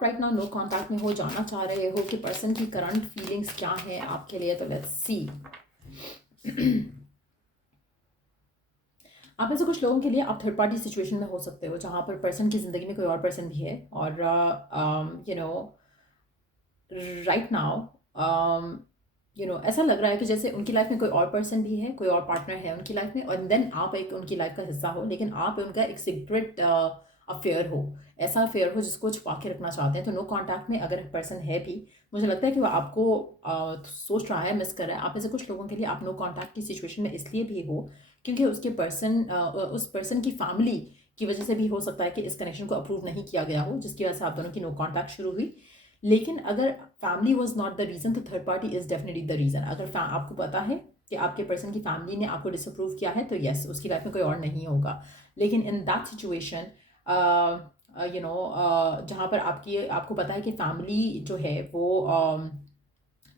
आप right now no contact में हो, जानना चाह रहे हो कि पर्सन की करंट फीलिंग्स क्या है आपके लिए, तो लेट्स सी। आप में से कुछ लोगों के लिए आप थर्ड पार्टी सिचुएशन में हो सकते हो, जहाँ पर पर्सन की ज़िंदगी में कोई और पर्सन भी है, और यू नो राइट नाउ ऐसा लग रहा है कि जैसे उनकी लाइफ में कोई और पर्सन भी है, कोई और पार्टनर है उनकी लाइफ में, और देन आप एक उनकी लाइफ का हिस्सा हो, लेकिन आप उनका एक सीक्रेट अफेयर हो, ऐसा अफेयर हो जिसको छुपा के रखना चाहते हैं। तो नो कॉन्टैक्ट में अगर पर्सन है भी, मुझे लगता है कि वो आपको सोच रहा है, मिस कर रहा है। आप में से कुछ लोगों के लिए आप नो कॉन्टैक्ट की सिचुएशन में इसलिए भी हो क्योंकि उसके पर्सन उस पर्सन की फैमिली की वजह से भी हो सकता है कि इस कनेक्शन को अप्रूव नहीं किया गया हो, जिसकी वजह से आप दोनों की नो कॉन्टैक्ट शुरू हुई। लेकिन अगर family was not the reason, तो third party is definitely the reason. अगर आपको पता है कि आपके पर्सन की फैमिली ने आपको डिसअप्रूव किया है, तो यस, उसकी लाइफ में कोई और नहीं होगा। लेकिन इन दैट सिचुएशन जहाँ पर आपको पता है कि फैमिली जो है वो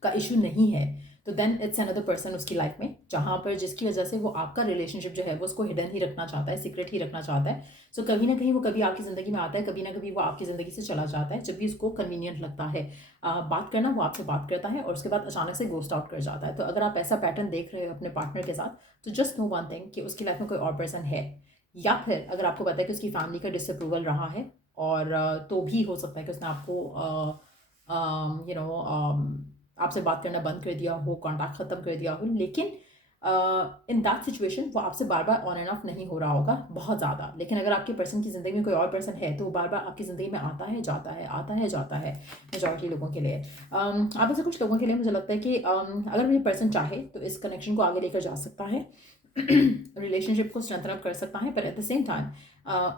का इशू नहीं है, तो देन इट्स अनदर पर्सन उसकी लाइफ में, जहाँ पर जिसकी वजह से वो आपका रिलेशनशिप जो है वो उसको हिडन ही रखना चाहता है, सीक्रेट ही रखना चाहता है। सो कभी ना कहीं वो कभी आपकी ज़िंदगी में आता है, कभी ना कभी वो आपकी ज़िंदगी से चला जाता है, जब भी उसको कन्वीनियंट लगता है बात करना, वो आपसे बात करता है और उसके बाद अचानक से गोस्ट आउट कर जाता है। तो अगर आप ऐसा पैटर्न देख रहे हो अपने पार्टनर के साथ, तो जस्ट नो वन थिंग कि उसकी लाइफ में कोई और पर्सन है। या फिर अगर आपको पता है कि उसकी फैमिली का डिसअप्रूवल रहा है, और तो भी हो सकता है कि उसने आपको आपसे बात करना बंद कर दिया हो, कॉन्टैक्ट ख़त्म कर दिया हो, लेकिन इन दैट सिचुएशन वो आपसे बार बार ऑन एंड ऑफ नहीं हो रहा होगा बहुत ज़्यादा। लेकिन अगर आपके पर्सन की ज़िंदगी में कोई और पर्सन है, तो वो बार बार आपकी ज़िंदगी में आता है, जाता है, आता है, जाता है, मेजॉरिटी लोगों के लिए। आप में से कुछ लोगों के लिए मुझे लगता है कि अगर ये पर्सन चाहे तो इस कनेक्शन को आगे लेकर जा सकता है, रिलेशनशिप को स्ट्रेंथन अप कर सकता है, पर एट द सेम टाइम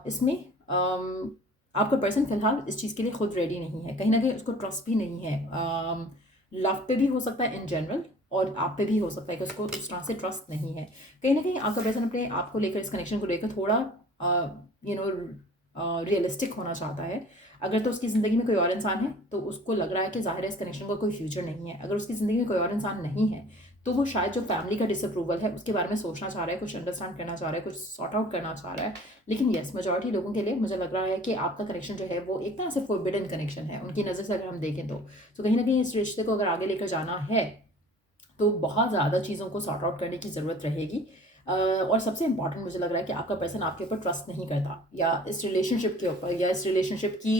इसमें आपका पर्सन फिलहाल इस चीज़ के लिए खुद रेडी नहीं है। कहीं ना कहीं उसको ट्रस्ट भी नहीं है, लव पे भी हो सकता है इन जनरल, और आप पे भी हो सकता है कि उसको उस तरह से ट्रस्ट नहीं है। कहीं ना कहीं आपका पर्सन अपने आप को लेकर, इस कनेक्शन को लेकर थोड़ा रियलिस्टिक होना चाहता है। अगर तो उसकी ज़िंदगी में कोई और इंसान है, तो उसको लग रहा है कि ज़ाहिर है इस कनेक्शन का कोई फ्यूचर नहीं है। अगर उसकी ज़िंदगी में कोई और इंसान नहीं है, तो वो शायद जो फैमिली का डिसअप्रूवल है उसके बारे में सोचना चाह रहा है, कुछ अंडरस्टैंड करना चाह रहा है, कुछ सॉर्ट आउट करना चाह रहा है। लेकिन येस, मेजॉरिटी लोगों के लिए मुझे लग रहा है कि आपका कनेक्शन जो है वो एक तरह से फोरबिडन कनेक्शन है उनकी नज़र से, अगर हम देखें तो कहीं ना कहीं इस रिश्ते को अगर आगे लेकर जाना है, तो बहुत ज़्यादा चीज़ों को सॉर्ट आउट करने की ज़रूरत रहेगी। और सबसे इम्पॉर्टेंट मुझे लग रहा है कि आपका पर्सन आपके ऊपर ट्रस्ट नहीं करता, या इस रिलेशनशिप के ऊपर, या इस रिलेशनशिप की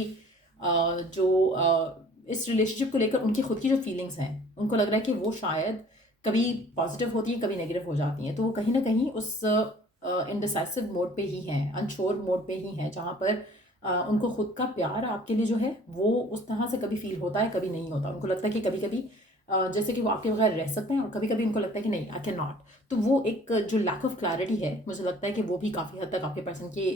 इस रिलेशनशिप को लेकर उनकी खुद की जो फीलिंग्स हैं, उनको लग रहा है कि वो शायद कभी पॉजिटिव होती हैं, कभी नेगेटिव हो जाती हैं। तो वो कहीं ना कहीं उस इनडिसाइसिव मोड पे ही हैं, अनश्योर मोड पे ही हैं, जहाँ पर उनको खुद का प्यार आपके लिए जो है वो उस तरह से कभी फील होता है, कभी नहीं होता। उनको लगता है कि कभी कभी जैसे कि वो आपके बगैर रह सकते हैं, और कभी कभी उनको लगता है कि नहीं, आई कैन नॉट। तो वो एक जो लैक ऑफ क्लैरिटी है, मुझे लगता है कि वो भी काफ़ी हद तक आपके पर्सन के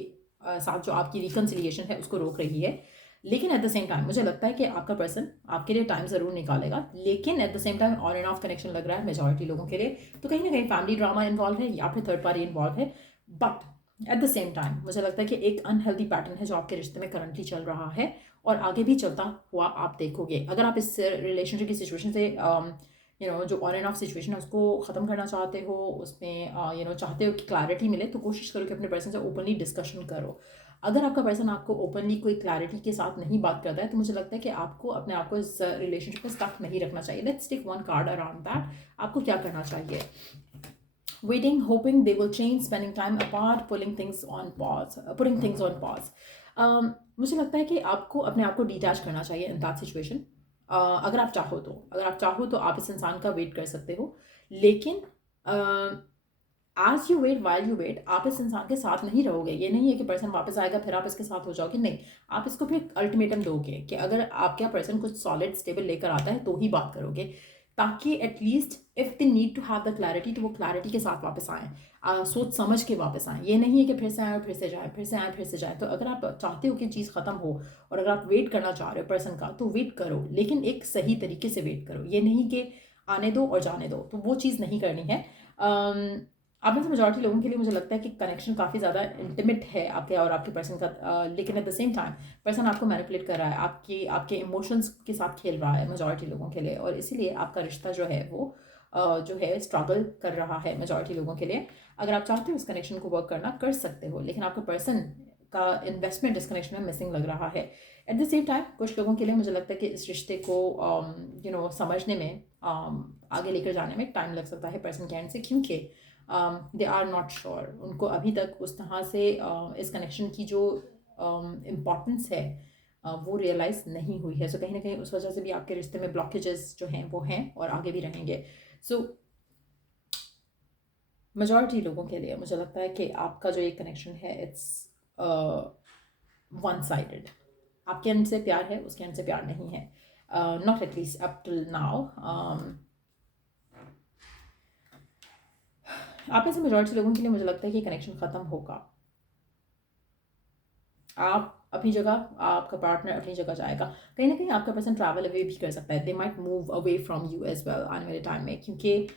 साथ जो आपकी रिकन्सिलिएशन है उसको रोक रही है। लेकिन एट द सेम टाइम मुझे लगता है कि आपका पर्सन आपके लिए टाइम ज़रूर निकालेगा, लेकिन at the same time on end of connection लग रहा है मेजॉरिटी लोगों के लिए। तो कहीं ना कहीं फैमिली ड्रामा इन्वॉल्व है, या फिर थर्ड पार्टी इन्वॉल्व है। But at the same time मुझे लगता है कि एक अनहेल्दी पैटर्न है जो आपके रिश्ते में करंटली चल रहा है, और आगे भी चलता हुआ आप देखोगे। अगर आप इस रिलेशनशिप की सिचुएशन से जो ऑन एंड ऑफ सिचुएशन है उसको ख़त्म करना चाहते हो, उसमें चाहते हो कि क्लैरिटी मिले, तो कोशिश करो कि अपने पर्सन से ओपनली डिस्कशन करो। अगर आपका पर्सन आपको ओपनली कोई क्लैरिटी के साथ नहीं बात करता है, तो मुझे लगता है कि आपको अपने आप को इस रिलेशनशिप में स्टक नहीं रखना चाहिए। Let's take one card around that. आपको क्या करना चाहिए? Waiting, hoping they will change, spending time apart, putting things on pause. मुझे लगता है कि आपको अपने आप को डिटैच करना चाहिए इन दैट सिचुएशन। अगर आप चाहो तो आप इस इंसान का वेट कर सकते हो, लेकिन as you wait, while you wait, आप इस इंसान के साथ नहीं रहोगे। ये नहीं है कि पर्सन वापस आएगा फिर आप इसके साथ हो जाओगे, नहीं। आप इसको फिर अल्टीमेटम दोगे कि अगर आपका पर्सन कुछ सॉलिड स्टेबल लेकर आता है तो ही बात करोगे, ताकि at least if they need to have the clarity, तो वो क्लैरिटी के साथ वापस आएँ, सोच समझ के वापस आएँ। ये नहीं है कि फिर से आए और फिर से जाए, फिर से आए फिर से जाए। तो अगर आप चाहते हो कि चीज़ ख़त्म हो, और अगर आप वेट करना चाह रहे हो पर्सन का, तो वेट करो, लेकिन एक सही तरीके से वेट करो। ये नहीं कि आने दो और जाने दो, तो वो चीज़ नहीं करनी है। आप में से मेजॉरिटी लोगों के लिए मुझे लगता है कि कनेक्शन काफ़ी ज़्यादा इंटीमेट है आपके और आपके पर्सन का, लेकिन at the same time person आपको मैनिपुलेट कर रहा है, आपके इमोशंस के साथ खेल रहा है मेजॉरिटी लोगों के लिए, और इसीलिए आपका रिश्ता जो है वो जो है स्ट्रगल कर रहा है मेजॉरिटी लोगों के लिए। अगर आप चाहते हो इस कनेक्शन को वर्क करना, कर सकते हो, लेकिन आपका पर्सन का इन्वेस्टमेंट इस कनेक्शन में मिसिंग लग रहा है। एट द सेम टाइम कुछ लोगों के लिए मुझे लगता है कि इस रिश्ते को समझने में, आगे लेकर जाने में टाइम लग सकता है पर्सन के एंड से, क्योंकि दे आर नॉट श्योर। उनको अभी तक उस तरह से इस कनेक्शन की जो इम्पॉर्टेंस है वो रियलाइज़ नहीं हुई है। सो कहीं ना कहीं उस वजह से भी आपके रिश्ते में ब्लॉकेजेस जो हैं वो हैं और आगे भी रहेंगे। सो मेजॉरिटी लोगों के लिए मुझे लगता है कि आपका जो ये कनेक्शन है इट्स वन साइडेड। आपके एंड से प्यार है, उसके एंड से प्यार नहीं है, not at least up till now. आप में से मेजॉरिटी लोगों के लिए मुझे लगता है कि कनेक्शन ख़त्म होगा। आप अपनी जगह, आपका पार्टनर अपनी जगह जाएगा। कहीं ना कहीं आपका पर्सन ट्रैवल अवे भी कर सकता है। They might move away from you as well आने वाले टाइम में, क्योंकि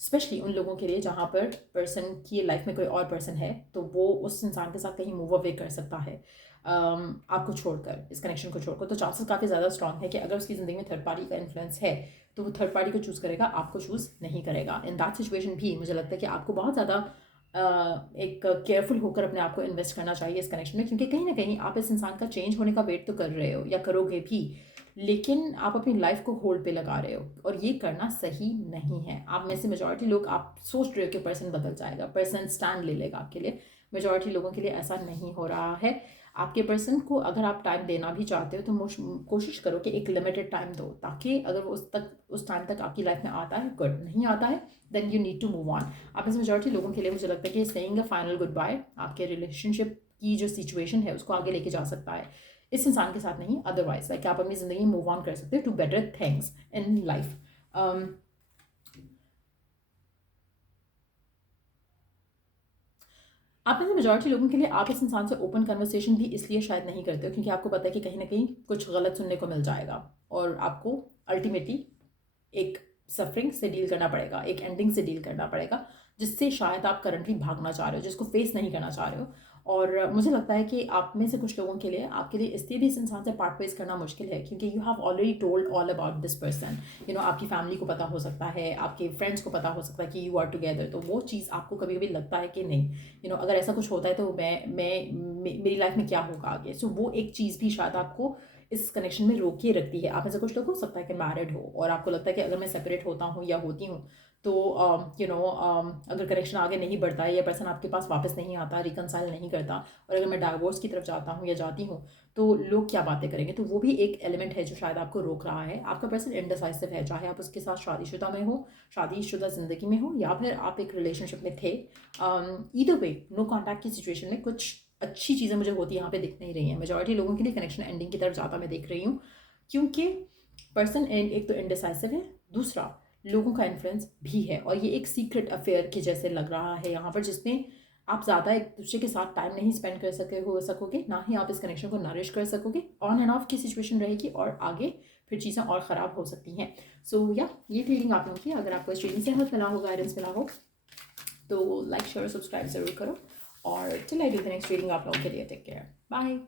स्पेशली उन लोगों के लिए जहाँ पर पर्सन की लाइफ में कोई और पर्सन है, तो वो उस इंसान के साथ कहीं मूव अवे कर सकता है आपको छोड़कर, इस कनेक्शन को छोड़कर। तो चांसेस काफ़ी ज़्यादा स्ट्रॉन्ग है कि अगर उसकी ज़िंदगी में थर्ड पार्टी का इन्फ्लुएंस है तो वो थर्ड पार्टी को चूज़ करेगा, आपको चूज़ नहीं करेगा। इन दैट सिचुएशन भी मुझे लगता है कि आपको बहुत ज़्यादा एक केयरफुल होकर अपने आप को इन्वेस्ट करना चाहिए इस कनेक्शन में, क्योंकि कहीं ना कहीं आप इस इंसान का चेंज होने का वेट तो कर रहे हो या करोगे भी, लेकिन आप अपनी लाइफ को होल्ड पे लगा रहे हो और ये करना सही नहीं है। आप में से मेजॉरिटी लोग आप सोच रहे हो कि पर्सन बदल जाएगा, पर्सन स्टैंड ले लेगा आपके लिए। मेजॉरिटी लोगों के लिए ऐसा नहीं हो रहा है। आपके पर्सन को अगर आप टाइम देना भी चाहते हो तो कोशिश करो कि एक लिमिटेड टाइम दो, ताकि अगर वो उस टाइम तक आपकी लाइफ में आता है गुड, नहीं आता है then you need to move on. आप इस मेजॉरिटी लोगों के लिए मुझे लगता है कि saying a final good bye आपके रिलेशनशिप की जो सिचुएशन है उसको आगे लेके जा सकता है, इस इंसान के साथ नहीं, अदरवाइज लाइक आप अपनी ज़िंदगी में मूव ऑन कर सकते हो to better things in life. आप में से मेजॉरिटी लोगों के लिए आप इस इंसान से ओपन कन्वर्सेशन भी इसलिए शायद नहीं करते हो क्योंकि आपको पता है कि कहीं ना कहीं कुछ गलत सुनने को मिल जाएगा और आपको अल्टीमेटली एक सफरिंग से डील करना पड़ेगा, एक एंडिंग से डील करना पड़ेगा, जिससे शायद आप करंटली भागना चाह रहे हो, जिसको फेस नहीं करना चाह रहे हो। और मुझे लगता है कि आप में से कुछ लोगों के लिए, आपके लिए इसलिए भी इस इंसान से पार्ट वेज करना मुश्किल है क्योंकि you have already told all about this person. आपकी फैमिली को पता हो सकता है, आपके फ्रेंड्स को पता हो सकता है कि यू आर टुगेदर, तो वो चीज़ आपको कभी कभी लगता है कि नहीं, अगर ऐसा कुछ होता है तो मेरी लाइफ में क्या होगा आगे। सो वो एक चीज़ भी शायद आपको इस कनेक्शन में रोके रखती है। आप ऐसे कुछ लोग हो सकता है कि मैरिड हो और आपको लगता है कि अगर मैं सेपरेट होता हूँ या होती हूँ तो अगर कनेक्शन आगे नहीं बढ़ता है या पर्सन आपके पास वापस नहीं आता, रिकनसाइल नहीं करता, और अगर मैं डाइवोर्स की तरफ जाता हूँ या जाती हूँ तो लोग क्या बातें करेंगे। तो वो भी एक एलिमेंट है जो शायद आपको रोक रहा है। आपका पर्सन इनडिसाइसिव है, चाहे आप उसके साथ शादीशुदा में हो, शादीशुदा ज़िंदगी में हो, या फिर आप एक रिलेशनशिप में थे। ईदर वे नो कॉन्टैक्ट की सिचुएशन में कुछ अच्छी चीज़ें मुझे होती यहाँ पे दिख नहीं रही हैं। मेजॉरिटी लोगों के लिए कनेक्शन एंडिंग की तरफ ज़्यादा मैं देख रही हूँ, क्योंकि पर्सन एक तो इनडिसाइसिव है, दूसरा लोगों का इन्फ्लुएंस भी है, और ये एक सीक्रेट अफेयर के जैसे लग रहा है यहाँ पर, जिसमें आप ज़्यादा एक दूसरे के साथ टाइम नहीं स्पेंड कर सकोगे, ना ही आप इस कनेक्शन को नरिश कर सकोगे। ऑन एंड ऑफ की सिचुएशन रहेगी और आगे फिर चीज़ें और ख़राब हो सकती हैं। सो या ये ट्रेडिंग आप लोगों की, अगर आपको इस ट्रेडिंग से हेल्प मिला हो, गाइडेंस मिला हो, तो लाइक शेयर सब्सक्राइब ज़रूर करो। और till I do the next trading आप लोगों के लिए टेक केयर, बाय।